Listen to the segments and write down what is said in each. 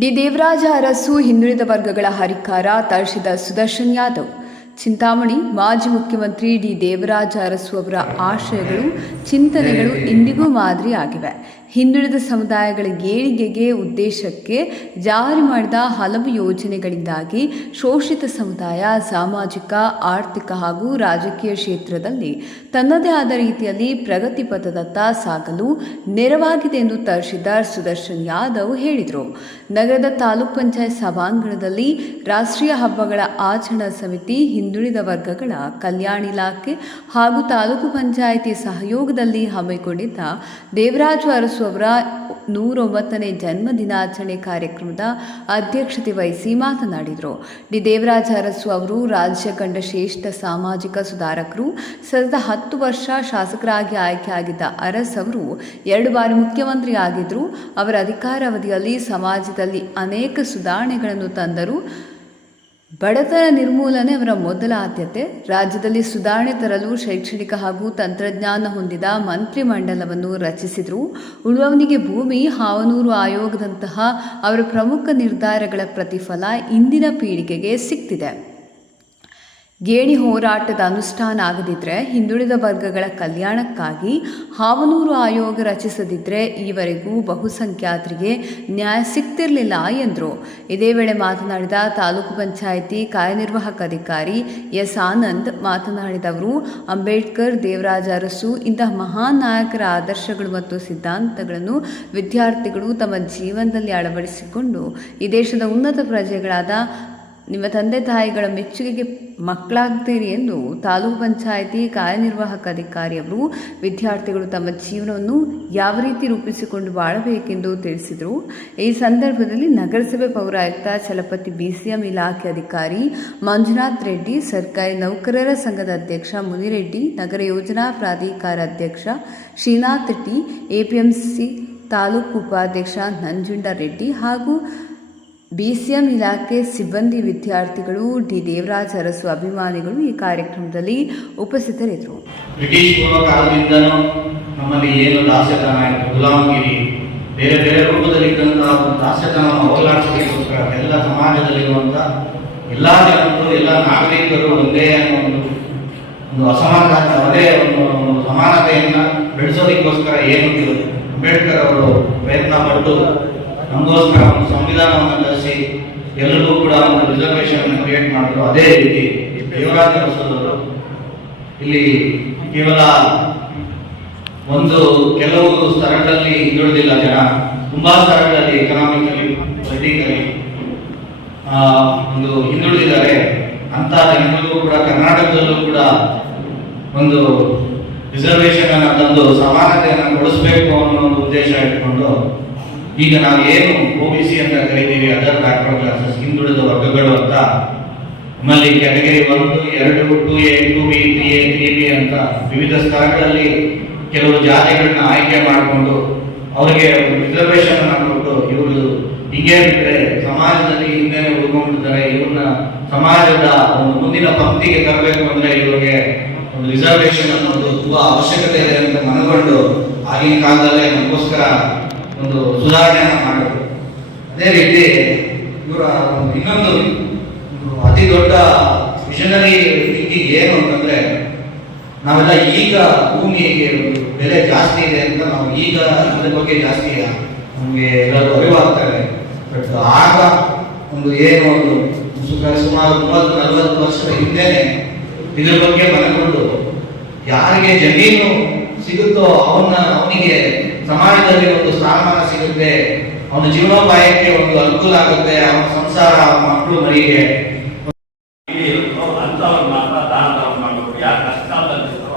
D Devaraja Arasu ಹಿಂದುಳಿದ ವರ್ಗಗಳ ಹರಿಕಾರ ತರ್ಷಿದ ಸುದರ್ಶನ್ ಯಾದವ್. ಚಿಂತಾಮಣಿ, ಮಾಜಿ ಮುಖ್ಯಮಂತ್ರಿ ಡಿ ದೇವರಾಜ ಅರಸು ಅವರ ಆಶಯಗಳು ಚಿಂತನೆಗಳು ಇಂದಿಗೂ ಮಾದರಿಯಾಗಿವೆ. ಹಿಂದುಳಿದ ಸಮುದಾಯಗಳ ಏಳಿಗೆಗೆ ಉದ್ದೇಶಕ್ಕೆ ಜಾರಿ ಮಾಡಿದ ಹಲವು ಯೋಜನೆಗಳಿಂದಾಗಿ ಶೋಷಿತ ಸಮುದಾಯ, ಸಾಮಾಜಿಕ, ಆರ್ಥಿಕ ಹಾಗೂ ರಾಜಕೀಯ ಕ್ಷೇತ್ರದಲ್ಲಿ ತನ್ನದೇ ಆದ ರೀತಿಯಲ್ಲಿ ಪ್ರಗತಿ ಪಥದತ್ತ ಸಾಗಲು ನೆರವಾಗಿದೆ ಎಂದು ತಹಶೀಲ್ದಾರ್ ಸುದರ್ಶನ್ ಯಾದವ್ ಹೇಳಿದರು. ನಗರದ ತಾಲೂಕ್ ಪಂಚಾಯತ್ ಸಭಾಂಗಣದಲ್ಲಿ ರಾಷ್ಟ್ರೀಯ ಹಬ್ಬಗಳ ಆಚರಣಾ ಸಮಿತಿ ಹಿಂದುಳಿದ ವರ್ಗಗಳ ಕಲ್ಯಾಣ ಇಲಾಖೆ ಹಾಗೂ ತಾಲೂಕು ಪಂಚಾಯಿತಿ ಸಹಯೋಗದಲ್ಲಿ ಹಮ್ಮಿಕೊಂಡಿದ್ದ ದೇವರಾಜು ಅರಸು ಅವರ ನೂರೊಂಬತ್ತನೇ ಜನ್ಮ ದಿನಾಚರಣೆ ಕಾರ್ಯಕ್ರಮದ ಅಧ್ಯಕ್ಷತೆ ವಹಿಸಿ ಮಾತನಾಡಿದರು. ಡಿ. ದೇವರಾಜ ಅರಸು ಅವರು ರಾಜ್ಯ ಕಂಡ ಶ್ರೇಷ್ಠ ಸಾಮಾಜಿಕ ಸುಧಾರಕರು ಸತತ ಹತ್ತು ವರ್ಷ ಶಾಸಕರಾಗಿ ಆಯ್ಕೆಯಾಗಿದ್ದ ಅರಸ್ ಅವರು ಎರಡು ಬಾರಿ ಮುಖ್ಯಮಂತ್ರಿ ಆಗಿದ್ದರು ಅವರ ಅಧಿಕಾರಾವಧಿಯಲ್ಲಿ ಸಮಾಜದಲ್ಲಿ ಅನೇಕ ಸುಧಾರಣೆಗಳನ್ನು ತಂದರು. ಬಡತನ ನಿರ್ಮೂಲನೆ ಅವರ ಮೊದಲ ಆದ್ಯತೆ. ರಾಜ್ಯದಲ್ಲಿ ಸುಧಾರಣೆ ತರಲು ಶೈಕ್ಷಣಿಕ ಹಾಗೂ ತಂತ್ರಜ್ಞಾನ ಹೊಂದಿದ ಮಂತ್ರಿಮಂಡಲವನ್ನು ರಚಿಸಿದರು. ಉಳುವವನಿಗೆ ಭೂಮಿ, ಹಾವನೂರು ಆಯೋಗದಂತಹ ಅವರ ಪ್ರಮುಖ ನಿರ್ಧಾರಗಳ ಪ್ರತಿಫಲ ಇಂದಿನ ಪೀಳಿಗೆಗೆ ಸಿಗ್ತಿದೆ ಗೇಣಿ ಹೋರಾಟದ ಅನುಷ್ಠಾನ ಆಗದಿದ್ದರೆ ಹಿಂದುಳಿದ ವರ್ಗಗಳ ಕಲ್ಯಾಣಕ್ಕಾಗಿ ಹಾವನೂರು ಆಯೋಗ ರಚಿಸದಿದ್ದರೆ ಈವರೆಗೂ ಬಹುಸಂಖ್ಯಾತರಿಗೆ ನ್ಯಾಯ ಸಿಗ್ತಿರಲಿಲ್ಲ ಎಂದರು. ಇದೇ ವೇಳೆ ಮಾತನಾಡಿದ ತಾಲೂಕು ಪಂಚಾಯಿತಿ ಕಾರ್ಯನಿರ್ವಾಹಕ ಅಧಿಕಾರಿ ಎಸ್ ಆನಂದ್ ಮಾತನಾಡಿದವರು, ಅಂಬೇಡ್ಕರ್, ದೇವರಾಜ ಅರಸು, ಇಂತಹ ಮಹಾನ್ ನಾಯಕರ ಆದರ್ಶಗಳು ಮತ್ತು ಸಿದ್ಧಾಂತಗಳನ್ನು ವಿದ್ಯಾರ್ಥಿಗಳು ತಮ್ಮ ಜೀವನದಲ್ಲಿ ಅಳವಡಿಸಿಕೊಂಡು ಈ ದೇಶದ ಉನ್ನತ ಪ್ರಜೆಗಳಾದ ನಿಮ್ಮ ತಂದೆ ತಾಯಿಗಳ ಮೆಚ್ಚುಗೆಗೆ ಮಕ್ಕಳಾಗ್ತೀರಿ ಎಂದು ತಾಲೂಕು ಪಂಚಾಯಿತಿ ಕಾರ್ಯನಿರ್ವಾಹಕ ಅಧಿಕಾರಿಯವರು ವಿದ್ಯಾರ್ಥಿಗಳು ತಮ್ಮ ಜೀವನವನ್ನು ಯಾವ ರೀತಿ ರೂಪಿಸಿಕೊಂಡು ಬಾಳಬೇಕೆಂದು ತಿಳಿಸಿದರು. ಈ ಸಂದರ್ಭದಲ್ಲಿ ನಗರಸಭೆ ಪೌರಾಯುಕ್ತ ಚಲಪತಿ ಬಿಸಿಎಂ ಇಲಾಖೆ ಅಧಿಕಾರಿ ಮಂಜುನಾಥ್ ರೆಡ್ಡಿ, ಸರ್ಕಾರಿ ನೌಕರರ ಸಂಘದ ಅಧ್ಯಕ್ಷ ಮುನಿರೆಡ್ಡಿ ನಗರ ಯೋಜನಾ ಪ್ರಾಧಿಕಾರ ಅಧ್ಯಕ್ಷ ಶ್ರೀನಾಥ್ ಟಿ ಎಪಿಎಂಸಿ ತಾಲೂಕು ಉಪಾಧ್ಯಕ್ಷ ನಂಜುಂಡ ರೆಡ್ಡಿ ಹಾಗೂ ಬಿಸಿಎಂ ಇಲಾಖೆ ಸಿಬ್ಬಂದಿ ವಿದ್ಯಾರ್ಥಿಗಳು, ಡಿ ದೇವರಾಜ್ ಅರಸು ಅಭಿಮಾನಿಗಳು ಈ ಕಾರ್ಯಕ್ರಮದಲ್ಲಿ ಉಪಸ್ಥಿತರಿದ್ದರು. ಬ್ರಿಟಿಷ್ ಪೂರ್ವ ಕಾಲದಿಂದಲೂ ನಮ್ಮಲ್ಲಿ ಏನು ದಾಸ್ಯತನ ಇತ್ತು? ಗುಲಾಮಗಿರಿ. ಬೇರೆ ಬೇರೆ ರೂಪದಲ್ಲಿದ್ದಂತಹ ದಾಸ್ಯತನವನ್ನು ಹೋಗಲಾಡಿಸಲಿಕ್ಕೋಸ್ಕರ ಎಲ್ಲ ಸಮಾಜದಲ್ಲಿರುವಂಥ ಎಲ್ಲ ಜನರು, ಎಲ್ಲ ನಾಗರಿಕರು ಒಂದೇ ಒಂದು ಒಂದು ಅಸಮಾನತೆ ಒಂದೇ, ಒಂದು ಸಮಾನತೆಯನ್ನು ಬೆಳೆಸೋದಕ್ಕೋಸ್ಕರ ಏನು ಅಂಬೇಡ್ಕರ್ ಅವರು ಪ್ರಯತ್ನ ಪಟ್ಟು ನಮಗೋಸ್ಕರ ಒಂದು ಸಂವಿಧಾನವನ್ನು ಕಳಿಸಿ ಎಲ್ಲರಿಗೂ ಕೂಡ ಒಂದು ರಿಸರ್ವೇಶನ್ ಕ್ರಿಯೇಟ್ ಮಾಡಿದ್ರು. ಅದೇ ರೀತಿ ಯುವರಾಜ್ ಅರಸರವರು ಇಲ್ಲಿ ಕೇವಲ ಒಂದು ಕೆಲವು ಸ್ಥಳಗಳಲ್ಲಿ ಹಿಂದುಳಿದಿಲ್ಲ ಜನ. ತುಂಬಾ ಸ್ಥಳಗಳಲ್ಲಿ ಎಕನಾಮಿಕಲಿ ಪೊಲಿಟಿಕಲಿ ಒಂದು ಹಿಂದುಳಿದಿದ್ದಾರೆ. ಅಂತ ಜನಗಳಿಗೂ ಕೂಡ, ಕರ್ನಾಟಕದಲ್ಲೂ ಕೂಡ ಒಂದು ರಿಸರ್ವೇಶನ್ ಅನ್ನ ತಂದು ಸಮಾನತೆಯನ್ನು ಕೊಡಿಸ್ಬೇಕು ಅನ್ನೋ ಒಂದು ಉದ್ದೇಶ ಇಟ್ಕೊಂಡು ಈಗ ನಾವು ಏನು ಸಿ ಅಂತ ಕರಿತೀವಿ, ಅದರ್ ಬ್ಯಾಕ್ವರ್ಡ್ ಕ್ಲಾಸಸ್ ಹಿಂದುಳಿದ ವರ್ಗಗಳು ಅಂತ. ನಮ್ಮಲ್ಲಿ ಕ್ಯಾಟಗರಿ ಒಂದು, ಎರಡು two A two B three A three B ಅಂತ ವಿವಿಧ ಸ್ಥಳಗಳಲ್ಲಿ ಕೆಲವು ಜಾತಿಗಳನ್ನ ಆಯ್ಕೆ ಮಾಡಿಕೊಂಡು ಅವರಿಗೆ ರಿಸರ್ವೇಶನ್ ಕೊಟ್ಟು ಇವರು ಹೀಗೆ ಬಿಟ್ಟರೆ ಸಮಾಜದಲ್ಲಿ ಹಿಂದೆ ಉಳ್ಕೊಂಡಿದ್ದಾರೆ ಇವ್ರನ್ನ ಸಮಾಜದ ಒಂದು ಮುಂದಿನ ಪಂಕ್ತಿಗೆ ತರಬೇಕು ಅಂದ್ರೆ ಇವರಿಗೆ ಒಂದು ರಿಸರ್ವೇಶನ್ ಅನ್ನೋದು ತುಂಬಾ ಅವಶ್ಯಕತೆ ಇದೆ ಅಂತ ಮನಗೊಂಡು ಆಗಿನ ಕಾಲದಲ್ಲೇ ನಮಗೋಸ್ಕರ ಒಂದು ಸುಧಾರಣೆಯನ್ನು ಮಾಡಬೇಕು ಅದೇ ರೀತಿ ಇವರ ಇನ್ನೊಂದು ಅತಿ ದೊಡ್ಡ ಮಿಷನರಿ ಥಿಂಕಿಂಗ್ ಏನು ಅಂತಂದ್ರೆ ನಾವೆಲ್ಲ ಈಗ ಭೂಮಿಗೆ ಬೆಲೆ ಜಾಸ್ತಿ ಇದೆ ಅಂತ ನಾವು ಈಗ ಅದ್ರ ಬಗ್ಗೆ ಜಾಸ್ತಿ ನಮಗೆ ಎಲ್ಲರೂ ಅರಿವಾಗ್ತಾರೆ ಬಟ್ ಆಗ ಒಂದು ಏನು ಒಂದು ಸುಮಾರು ಸುಮಾರು ಮೂವತ್ತು, ನಲವತ್ತು ವರ್ಷದ ಹಿಂದೆನೆ ಇದ್ರ ಬಗ್ಗೆ ಮನಗೊಂಡು ಯಾರಿಗೆ ಜಮೀನು ಸಿಗುತ್ತೋ ಅವನ್ನ, ಅವನಿಗೆ ಸಮಾಜದಲ್ಲಿ ಒಂದು ಸ್ಥಾನಮಾನ ಸಿಗುತ್ತೆ. ಅವನ ಜೀವನೋಪಾಯಕ್ಕೆ ಒಂದು ಅನುಕೂಲ ಆಗುತ್ತೆ. ಅವನ ಸಂಸಾರ, ಅವನ ಮಕ್ಕಳು ಮರಿಗೆ ಮಾತ್ರ ಯಾರು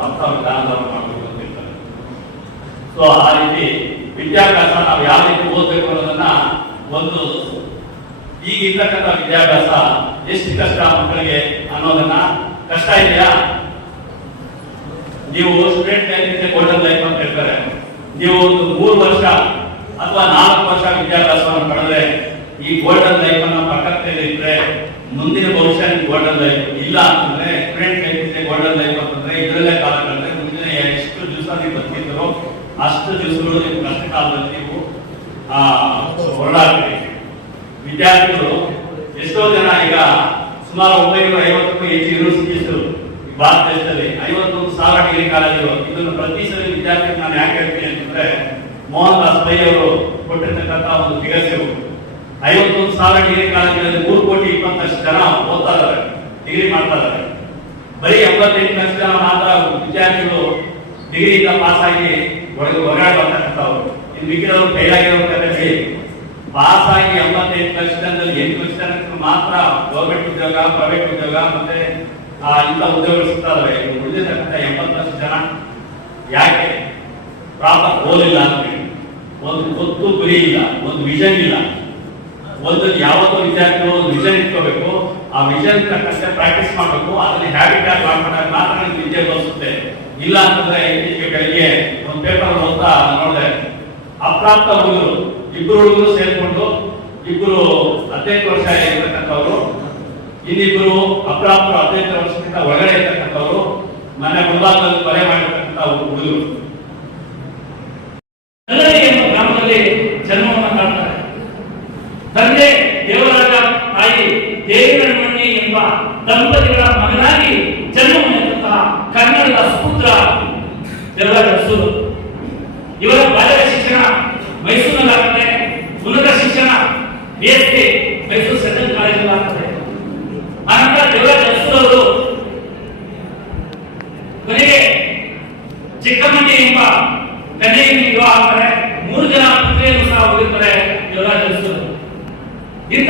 ಅಂತ ಸೊ ಆ ರೀತಿ ವಿದ್ಯಾಭ್ಯಾಸ ನಾವು ಯಾವ ರೀತಿ ಓದಬೇಕು ಅನ್ನೋದನ್ನ ಒಂದು ಈಗ ಇರ್ತಕ್ಕಂಥ ವಿದ್ಯಾಭ್ಯಾಸ ಎಷ್ಟು ಕಷ್ಟ ಮಕ್ಕಳಿಗೆ ಅನ್ನೋದನ್ನ ಕಷ್ಟ ಇದೆಯಾ? ನೀವು ಸ್ಟೂಡೆಂಟ್ ಲೈಫ್ ನೀವು ಒಂದು ಮೂರು ವರ್ಷ ಅಥವಾ ನಾಲ್ಕು ವರ್ಷ ವಿದ್ಯಾಭ್ಯಾಸವನ್ನು ಪಡೆದ್ರೆ ಈ ಗೋಲ್ಡನ್ ಲೈಫ್ ಅನ್ನ ಪಕ್ಕದಲ್ಲಿ ಇದ್ರೆ ಮುಂದಿನ ಭವಿಷ್ಯ ಗೋಲ್ಡನ್ ಲೈಫ್ ಇಲ್ಲ ಅಂತಂದ್ರೆ ಸ್ಟೂಡೆಂಟ್ ಲೈಫ್ ಇದೆ ಗೋಲ್ಡನ್ ಲೈಫ್ ಅಂತಂದ್ರೆ ಇದರಲ್ಲೇ ಕಾಲ ಕಳೆದ್ರೆ ಮುಂದಿನ ಎಷ್ಟು ದಿವಸ ನೀವು ಬದುಕಿದ್ರು ಅಷ್ಟು ದಿವಸಗಳು ನೀವು ಕಷ್ಟ ಕಾಲದಲ್ಲಿ ನೀವು ಹೊರಡಾಗ್ತೀರಿ ವಿದ್ಯಾರ್ಥಿಗಳು ಎಷ್ಟೋ ಜನ ಈಗ ಸುಮಾರು ಒಂಬೈನೂರ ಐವತ್ತಕ್ಕೂ ಹೆಚ್ಚು ಯೂನಿವರ್ಸಿಟೀಸ್ ಭಾರತ ದೇಶದಲ್ಲಿ ಐವತ್ತೊಂದು ಸಾವಿರ ಡಿಗ್ರಿ ಕಾಲೇಜುಗಳು. ಇದನ್ನು ಪ್ರತಿ ಸಲ ಮೋಹನ್ ದಾಸ್ ಪೈ ಕೊಟ್ಟಿರ್ತಕ್ಕಂಥ ಒಂದು ಫಿಗರ್ಸ್ ಐವತ್ತೊಂದು ಸಾವಿರ ಡಿಗ್ರಿ ಕಾಲೇಜುಗಳಲ್ಲಿ ಮೂರು ಕೋಟಿ ಇಪ್ಪತ್ತಷ್ಟು ಜನ ಓದ್ತಾ ಇದ್ದಾರೆ, ಡಿಗ್ರಿ ಮಾಡ್ತಾ ಇದ್ದಾರೆ. ಬರೀ ಎಂಬತ್ತೆಂಟು ಲಕ್ಷ ಜನ ಮಾತ್ರ ವಿದ್ಯಾರ್ಥಿಗಳು ಡಿಗ್ರಿಯಿಂದ ಪಾಸ್ ಆಗಿ ಒಳಗೆ ಹೊರಗಡೆ ಬರ್ತಕ್ಕಂಥವ್ರು. ಇನ್ನು ಮಿಕ್ಕಿದವರು ಫೇಲ್ ಆಗಿರೋ ಕಥೆ ಪಾಸ್ ಆಗಿ ಎಂಬತ್ತೈದು ಲಕ್ಷ ಜನದಲ್ಲಿ ಎಂಟು ಲಕ್ಷ ಜನಕ್ಕೆ ಮಾತ್ರ ಗೌರ್ಮೆಂಟ್ ಉದ್ಯೋಗ ಪ್ರೈವೇಟ್ ಉದ್ಯೋಗ ಮತ್ತೆ ಇಂಥ ಉದ್ಯೋಗಗಳು ಸಿಗ್ತಾ ಇದಾವೆ. ಉಳಿದಿರ್ತಕ್ಕಂಥ ಎಂಬತ್ತು ಲಕ್ಷ ಜನ ಯಾಕೆ ಪ್ರಾಪರ್ ಓದಿಲ್ಲ ಅಂತ ಒಂದು ಗೊತ್ತು ಗುರಿ ಇಲ್ಲ, ಒಂದು ವಿಷನ್ ಇಲ್ಲ. ಒಂದು ಯಾವತ್ತೂ ವಿದ್ಯಾರ್ಥಿಗಳು ಒಂದು ವಿಷನ್ ಇಟ್ಕೋಬೇಕು. ಆ ವಿಷನ್ ತಕ್ಕಂತೆ ಪ್ರಾಕ್ಟೀಸ್ ಮಾಡಬೇಕು. ಅದರಲ್ಲಿ ಹ್ಯಾಬಿಟ್ ಆಗಿ ಮಾಡ್ಕೊಂಡಾಗ ಮಾತ್ರ ನನಗೆ ವಿದ್ಯೆ ತೋರಿಸುತ್ತೆ. ಇಲ್ಲ ಅಂತಂದ್ರೆ ಇತ್ತೀಚೆಗೆ ಒಂದು ಪೇಪರ್ ಓದ್ತಾ ನೋಡಿದೆ, ಅಪ್ರಾಪ್ತ ಹುಡುಗರು ಇಬ್ಬರು ಹುಡುಗರು ಸೇರ್ಕೊಂಡು ಇಬ್ಬರು ಹದಿನೆಂಟು ವರ್ಷ ಇರ್ತಕ್ಕಂಥವ್ರು ಇನ್ನಿಬ್ಬರು ಅಪ್ರಾಪ್ತರು ಹದಿನೆಂಟು ವರ್ಷಕ್ಕಿಂತ ಒಳಗಡೆ ಇರ್ತಕ್ಕಂಥವ್ರು, ಮನೆ ಮುಂಭಾಗದಲ್ಲಿ ಕೊಲೆ ಮಾಡಿರ್ತಕ್ಕಂಥ ಹುಡುಗರು ಎಲ್ಲರಿಗೆ ನಮ್ಮ ಗ್ರಾಮದಲ್ಲಿ ಜನ್ಮವನ್ನು ಕಾಣ್ತಾರೆ ತಂದೆ ದೇವರಾಜ ತಾಯಿ ಮನೆ ಎಂಬ ದಂಪತಿಗಳ ಮಗನಾಗಿ ಜನ್ಮವನ್ನೆತ್ತಂತಹ ಕನ್ನಡದ ಸುಪುತ್ರ ಅರಸು. ಇವರ ಬಾಲ್ಯ ಶಿಕ್ಷಣ ಮೈಸೂರಿನಲ್ಲಾಗ್ತದೆ ಉನ್ನತ ಶಿಕ್ಷಣ B S C Mysuru central ಕಾಲೇಜಲ್ಲಿ ಆಗ್ತದೆ. ಅನಂತರ ದೇವರಾಜ ಅರಸು ಅವರು ಕೊನೆಗೆ ಚಿಕ್ಕಮಂಡಿ ಎಂಬ ಕನ್ಯೆಯನ್ನು ವಿವಾಹ ಆಗ್ತಾರೆ ಮೂರು ಜನ ಪುತ್ರಿಯನ್ನು ಸಹ ಹೋಗಿರ್ತಾರೆ ದೇವರಾಜ ಅರಸು ಇಂಥ